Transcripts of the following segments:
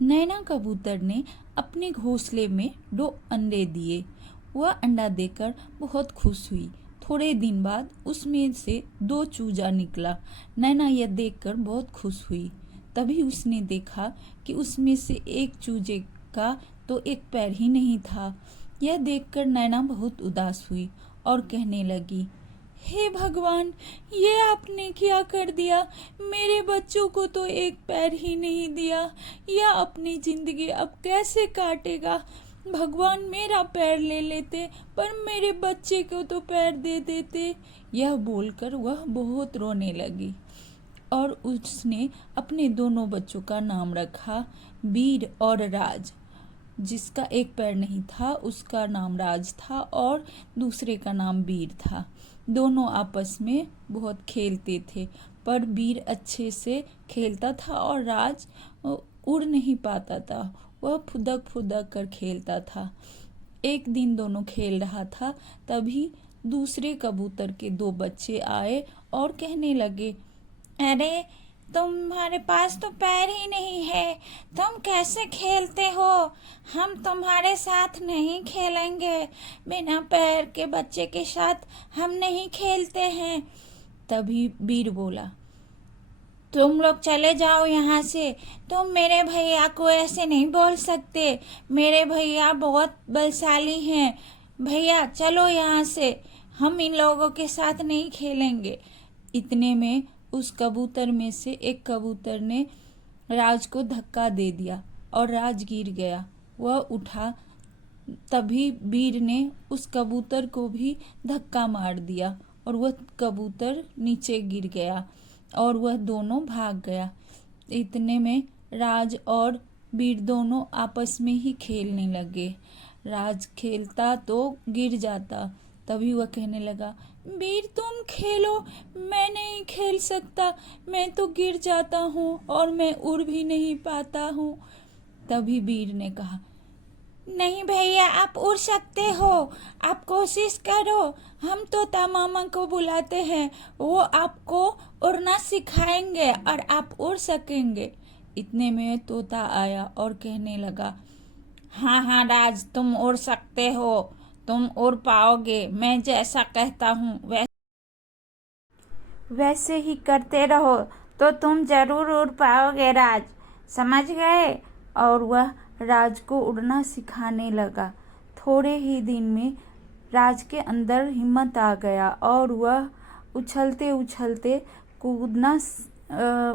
नैना कबूतर ने अपने घोंसले में 2 अंडे दिए। वह अंडा देकर बहुत खुश हुई। थोड़े दिन बाद उसमें से 2 चूजा निकला। नैना यह देखकर बहुत खुश हुई। तभी उसने देखा कि उसमें से एक चूजे का तो एक पैर ही नहीं था। यह देखकर नैना बहुत उदास हुई और कहने लगी, हे भगवान, ये आपने क्या कर दिया। मेरे बच्चों को तो एक पैर ही नहीं दिया। यह अपनी जिंदगी अब कैसे काटेगा। भगवान, मेरा पैर ले लेते पर मेरे बच्चे को तो पैर दे देते। यह बोलकर वह बहुत रोने लगी और उसने अपने दोनों बच्चों का नाम रखा, वीर और राज। जिसका एक पैर नहीं था उसका नाम राज था और दूसरे का नाम वीर था। दोनों आपस में बहुत खेलते थे, पर वीर अच्छे से खेलता था और राज उड़ नहीं पाता था। वह फुदक फुदक कर खेलता था। एक दिन दोनों खेल रहा था, तभी दूसरे कबूतर के 2 बच्चे आए और कहने लगे, अरे, तुम्हारे पास तो पैर ही नहीं है, तुम कैसे खेलते हो। हम तुम्हारे साथ नहीं खेलेंगे। बिना पैर के बच्चे के साथ हम नहीं खेलते हैं। तभी वीर बोला, तुम लोग चले जाओ यहाँ से। तुम मेरे भैया को ऐसे नहीं बोल सकते। मेरे भैया बहुत बलशाली हैं। भैया चलो यहाँ से, हम इन लोगों के साथ नहीं खेलेंगे। इतने में उस कबूतर में से एक कबूतर ने राज को धक्का दे दिया और राज गिर गया। वह उठा, तभी वीर ने उस कबूतर को भी धक्का मार दिया और वह कबूतर नीचे गिर गया और वह दोनों भाग गया। इतने में राज और वीर दोनों आपस में ही खेलने लगे। राज खेलता तो गिर जाता। तभी वह कहने लगा, वीर तुम खेलो, मैं नहीं खेल सकता। मैं तो गिर जाता हूँ और मैं उड़ भी नहीं पाता हूँ। तभी वीर ने कहा, नहीं भैया, आप उड़ सकते हो, आप कोशिश करो। हम तोता मामा को बुलाते हैं, वो आपको उड़ना सिखाएंगे और आप उड़ सकेंगे। इतने में तोता आया और कहने लगा, हाँ हाँ राज, तुम उड़ सकते हो, तुम उड़ पाओगे। मैं जैसा कहता हूँ वैसे ही करते रहो तो तुम जरूर उड़ पाओगे राज, समझ गए। और वह राज को उड़ना सिखाने लगा। थोड़े ही दिन में राज के अंदर हिम्मत आ गया और वह उछलते उछलते कूदना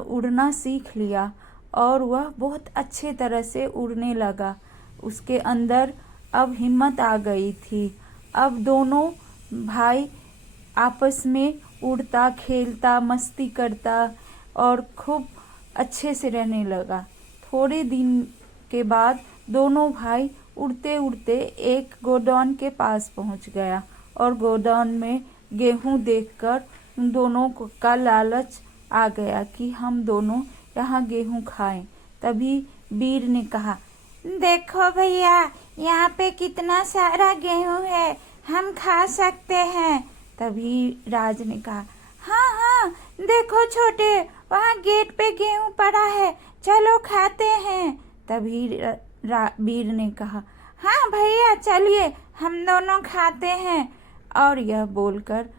उड़ना सीख लिया और वह बहुत अच्छे तरह से उड़ने लगा। उसके अंदर अब हिम्मत आ गई थी। अब दोनों भाई आपस में उड़ता, खेलता, मस्ती करता और खूब अच्छे से रहने लगा। थोड़े दिन के बाद दोनों भाई उड़ते उड़ते एक गोडाउन के पास पहुंच गया और गोडाउन में गेहूं देखकर उन दोनों का लालच आ गया कि हम दोनों यहाँ गेहूं खाएं। तभी वीर ने कहा, देखो भैया, यहाँ पे कितना सारा गेहूं है, हम खा सकते हैं। तभी राज ने कहा, हाँ हाँ, देखो छोटे, वहाँ गेट पे गेहूं पड़ा है, चलो खाते हैं। तभी वीर ने कहा, हाँ भैया चलिए, हम दोनों खाते हैं। और यह बोलकर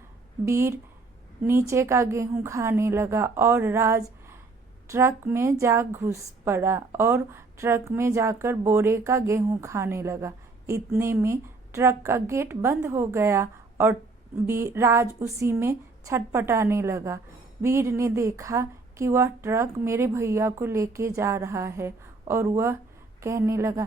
वीर नीचे का गेहूं खाने लगा और राज ट्रक में जा घुस पड़ा और ट्रक में जाकर बोरे का गेहूं खाने लगा। इतने में ट्रक का गेट बंद हो गया और राज उसी में छटपटाने लगा। वीर ने देखा कि वह ट्रक मेरे भैया को लेके जा रहा है और वह कहने लगा,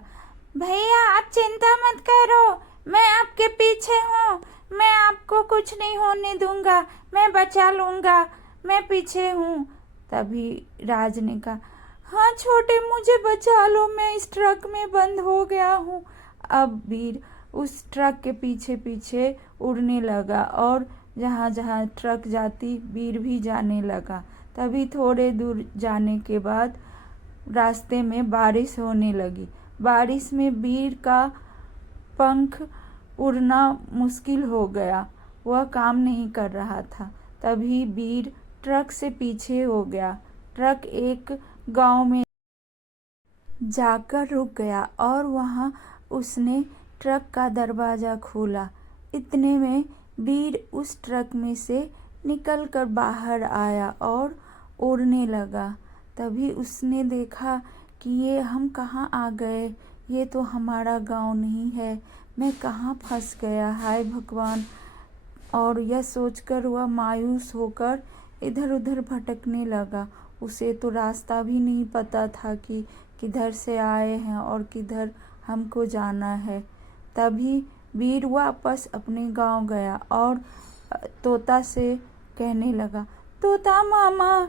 भैया आप चिंता मत करो, मैं आपके पीछे हूँ, मैं आपको कुछ नहीं होने दूंगा, मैं बचा लूंगा, मैं पीछे हूँ। तभी राज ने कहा, हाँ छोटे, मुझे बचा लो, मैं इस ट्रक में बंद हो गया हूँ। अब वीर उस ट्रक के पीछे पीछे उड़ने लगा और जहाँ जहाँ ट्रक जाती वीर भी जाने लगा। तभी थोड़े दूर जाने के बाद रास्ते में बारिश होने लगी। बारिश में वीर का पंख उड़ना मुश्किल हो गया, वह काम नहीं कर रहा था। तभी वीर ट्रक से पीछे हो गया। ट्रक एक गांव में जाकर रुक गया और वहाँ उसने ट्रक का दरवाज़ा खोला। इतने में वीर उस ट्रक में से निकलकर बाहर आया और उड़ने लगा। तभी उसने देखा कि ये हम कहाँ आ गए, ये तो हमारा गांव नहीं है, मैं कहाँ फंस गया, हाय भगवान। और यह सोचकर वह मायूस होकर इधर उधर भटकने लगा। उसे तो रास्ता भी नहीं पता था कि किधर से आए हैं और किधर हमको जाना है। तभी वीर वापस अपने गांव गया और तोता से कहने लगा, तोता मामा,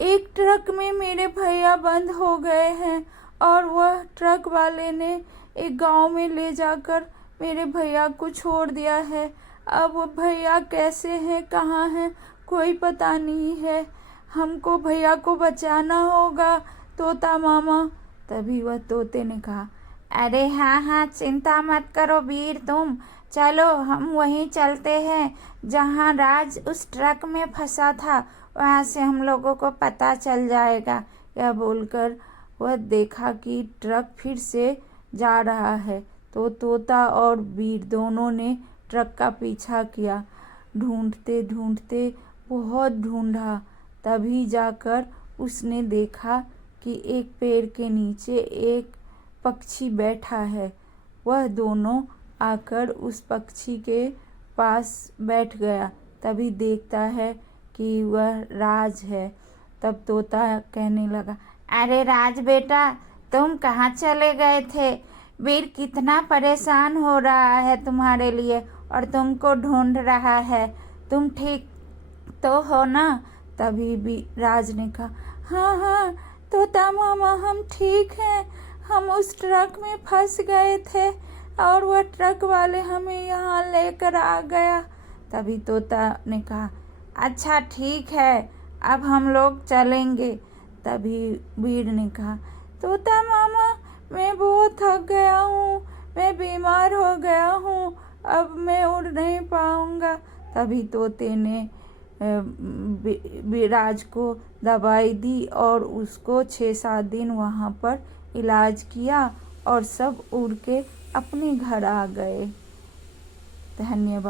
एक ट्रक में मेरे भैया बंद हो गए हैं और वह ट्रक वाले ने एक गांव में ले जाकर मेरे भैया को छोड़ दिया है। अब वो भैया कैसे हैं, कहाँ हैं, कोई पता नहीं है। हमको भैया को बचाना होगा तोता मामा। तभी वह तोते ने कहा, अरे हाँ हाँ, चिंता मत करो वीर तुम, चलो हम वहीं चलते हैं जहाँ राज उस ट्रक में फंसा था, वहाँ से हम लोगों को पता चल जाएगा। यह बोलकर वह देखा कि ट्रक फिर से जा रहा है। तो तोता और वीर दोनों ने ट्रक का पीछा किया। ढूंढते ढूंढते बहुत ढूंढा, तभी जाकर उसने देखा कि एक पेड़ के नीचे एक पक्षी बैठा है। वह दोनों आकर उस पक्षी के पास बैठ गया। तभी देखता है कि वह राज है। तब तोता कहने लगा, अरे राज बेटा, तुम कहाँ चले गए थे? वीर कितना परेशान हो रहा है तुम्हारे लिए और तुमको ढूंढ रहा है, तुम ठीक तो हो ना? तभी भी राज ने कहा, हाँ हाँ तोता मामा, हम ठीक हैं। हम उस ट्रक में फंस गए थे और वह ट्रक वाले हमें यहाँ लेकर आ गया। तभी तोता ने कहा, अच्छा ठीक है, अब हम लोग चलेंगे। तभी वीर ने कहा, तोता मामा, मैं बहुत थक गया हूँ, मैं बीमार हो गया हूँ, अब मैं उड़ नहीं पाऊँगा। तभी तोते ने राज को दवाई दी और उसको 6-7 दिन वहाँ पर इलाज किया और सब उड़ के अपने घर आ गए। धन्यवाद।